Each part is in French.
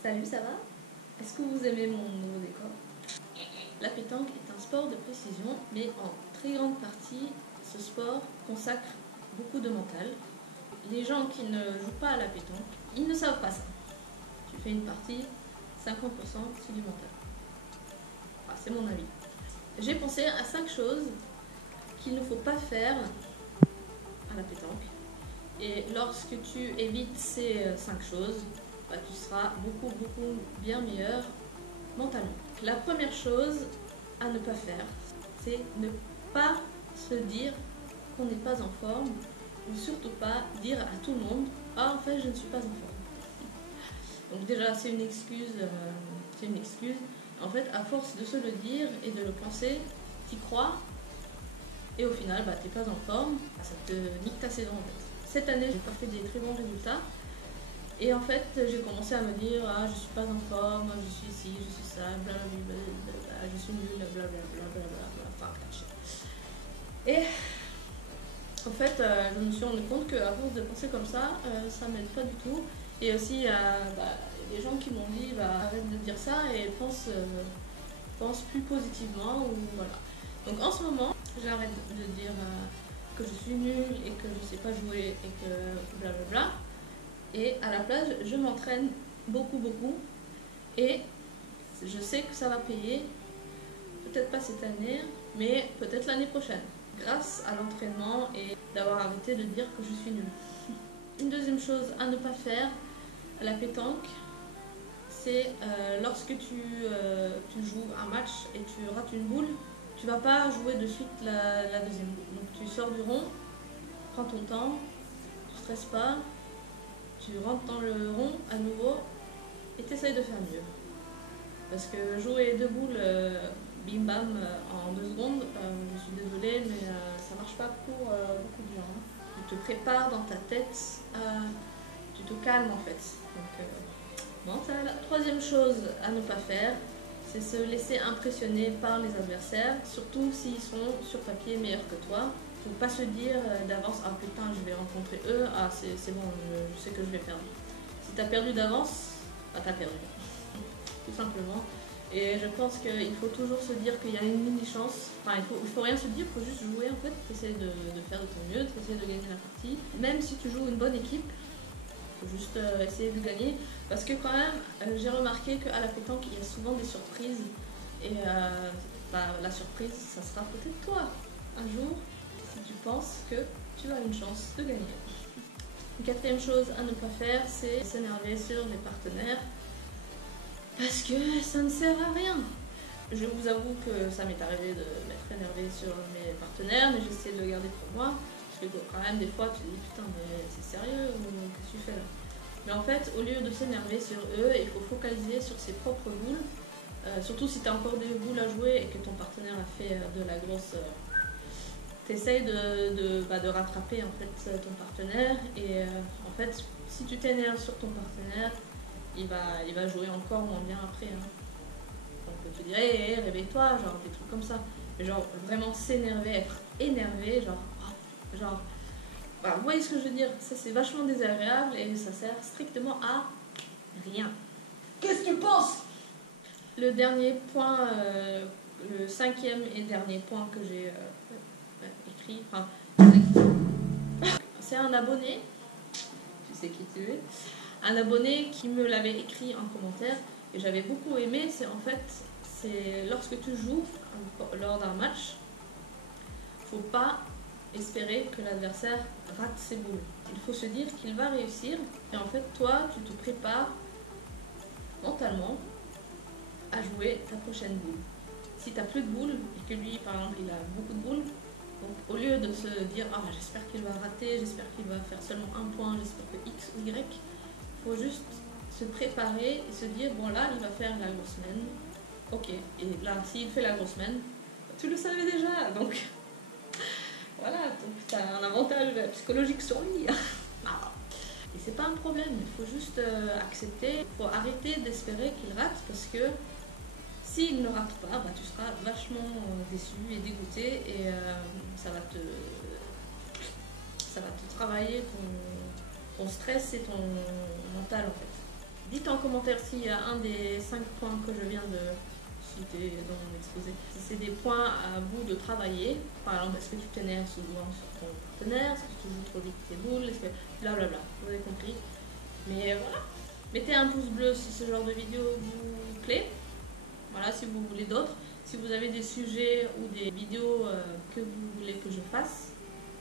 Salut, ça va? Est-ce que vous aimez mon nouveau décor? La pétanque est un sport de précision, mais en très grande partie, ce sport consacre beaucoup de mental. Les gens qui ne jouent pas à la pétanque, ils ne savent pas ça. Tu fais une partie, 50% c'est du mental. Enfin, c'est mon avis. J'ai pensé à 5 choses qu'il ne faut pas faire à la pétanque. Et lorsque tu évites ces 5 choses, tu seras beaucoup bien meilleur mentalement. La première chose à ne pas faire, c'est ne pas se dire qu'on n'est pas en forme, ou surtout pas dire à tout le monde « Ah, en fait, je ne suis pas en forme ». Donc déjà, c'est une excuse. En fait, à force de se le dire et de le penser, t'y crois, et au final, t'es pas en forme, ça te nique ta saison en fait. Cette année, j'ai pas fait des très bons résultats. Et en fait, j'ai commencé à me dire « Ah, je suis pas en forme, je suis ici, je suis ça, blablabla, je suis nulle, blablabla, Et en fait, je me suis rendu compte qu'à force de penser comme ça m'aide pas du tout. Et aussi, il y a des gens qui m'ont dit arrête de dire ça et pense plus positivement. Ou, voilà. Donc en ce moment, j'arrête de dire que je suis nulle et que je sais pas jouer et que blablabla. Et à la place, je m'entraîne beaucoup et je sais que ça va payer, peut-être pas cette année, mais peut-être l'année prochaine, grâce à l'entraînement et d'avoir arrêté de dire que je suis nulle. Une deuxième chose à ne pas faire à la pétanque, c'est lorsque tu joues un match et tu rates une boule, tu vas pas jouer de suite la deuxième boule. Donc tu sors du rond, prends ton temps, tu stresses pas, tu rentres dans le rond à nouveau et tu essayes de faire mieux. Parce que jouer deux boules, bim bam, en 2 secondes, je suis désolée, mais ça marche pas pour beaucoup de gens. Tu te prépares dans ta tête, tu te calmes en fait. Donc, mental. Troisième chose à ne pas faire, c'est se laisser impressionner par les adversaires, surtout s'ils sont sur papier meilleurs que toi. Faut pas se dire d'avance « Ah putain, je vais rencontrer eux, ah c'est bon, je sais que je vais perdre ». Si t'as perdu d'avance, t'as perdu. Tout simplement. Et je pense qu'il faut toujours se dire qu'il y a une mini-chance. Enfin, il faut rien se dire, il faut juste jouer en fait. T'essaies de faire de ton mieux, t'essaies de gagner la partie. Même si tu joues une bonne équipe, il faut juste essayer de gagner. Parce que quand même, j'ai remarqué qu'à la pétanque, il y a souvent des surprises. Et la surprise, ça sera peut-être toi, un jour, si tu penses que tu as une chance de gagner. Une quatrième chose à ne pas faire, c'est s'énerver sur les partenaires. Parce que ça ne sert à rien. Je vous avoue que ça m'est arrivé de m'être énervée sur mes partenaires, mais j'essaie de le garder pour moi. Parce que quand même, des fois, tu te dis putain, mais c'est sérieux ou qu'est-ce que tu fais là? Mais en fait, au lieu de s'énerver sur eux, il faut focaliser sur ses propres boules. Surtout si tu as encore des boules à jouer et que ton partenaire a fait de la grosse. T'essayes de rattraper en fait ton partenaire. Et en fait, si tu t'énerves sur ton partenaire, il va jouer encore moins bien après. Donc tu dirais hey, réveille-toi, genre des trucs comme ça. Mais genre vraiment s'énerver, être énervé, genre vous voyez ce que je veux dire? Ça c'est vachement désagréable et ça sert strictement à rien. Qu'est-ce que tu penses? Le dernier point, le 5e et dernier point que j'ai écrit, c'est un abonné, tu sais qui tu es, un abonné qui me l'avait écrit en commentaire et j'avais beaucoup aimé. C'est lorsque tu joues lors d'un match, faut pas espérer que l'adversaire rate ses boules. Il faut se dire qu'il va réussir et en fait toi tu te prépares mentalement à jouer ta prochaine boule. Si tu n'as plus de boules et que lui par exemple il a beaucoup de boules, donc au lieu de se dire ah j'espère qu'il va rater, j'espère qu'il va faire seulement un point, j'espère que X ou Y, faut juste se préparer et se dire bon là il va faire la grosse semaine, ok, et là s'il fait la grosse semaine, tu le savais déjà, donc voilà, donc tu as un avantage psychologique sur lui. Et c'est pas un problème, il faut juste accepter, il faut arrêter d'espérer qu'il rate parce que s'il ne rate pas, tu seras vachement déçu et dégoûté et ça va te travailler ton stress et ton mental en fait. Dites en commentaire s'il y a un des 5 points que je viens de citer dans mon exposé. Si c'est des points à vous de travailler, par exemple, est-ce que tu t'énerves souvent sur ton partenaire, est-ce que tu joues trop vite tes boules, est-ce que blablabla, vous avez compris. Mais voilà, mettez un pouce bleu si ce genre de vidéo vous plaît. Voilà, si vous voulez d'autres. Si vous avez des sujets ou des vidéos que vous voulez que je fasse,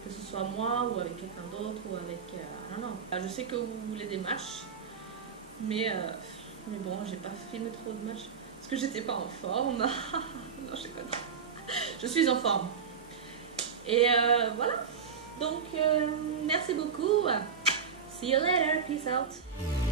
que ce soit moi ou avec quelqu'un d'autre ou avec... non. Je sais que vous voulez des matchs, mais bon, j'ai pas filmé trop de matchs parce que j'étais pas en forme. Non, je déconne. Je suis en forme. Et voilà. Donc, merci beaucoup. See you later. Peace out.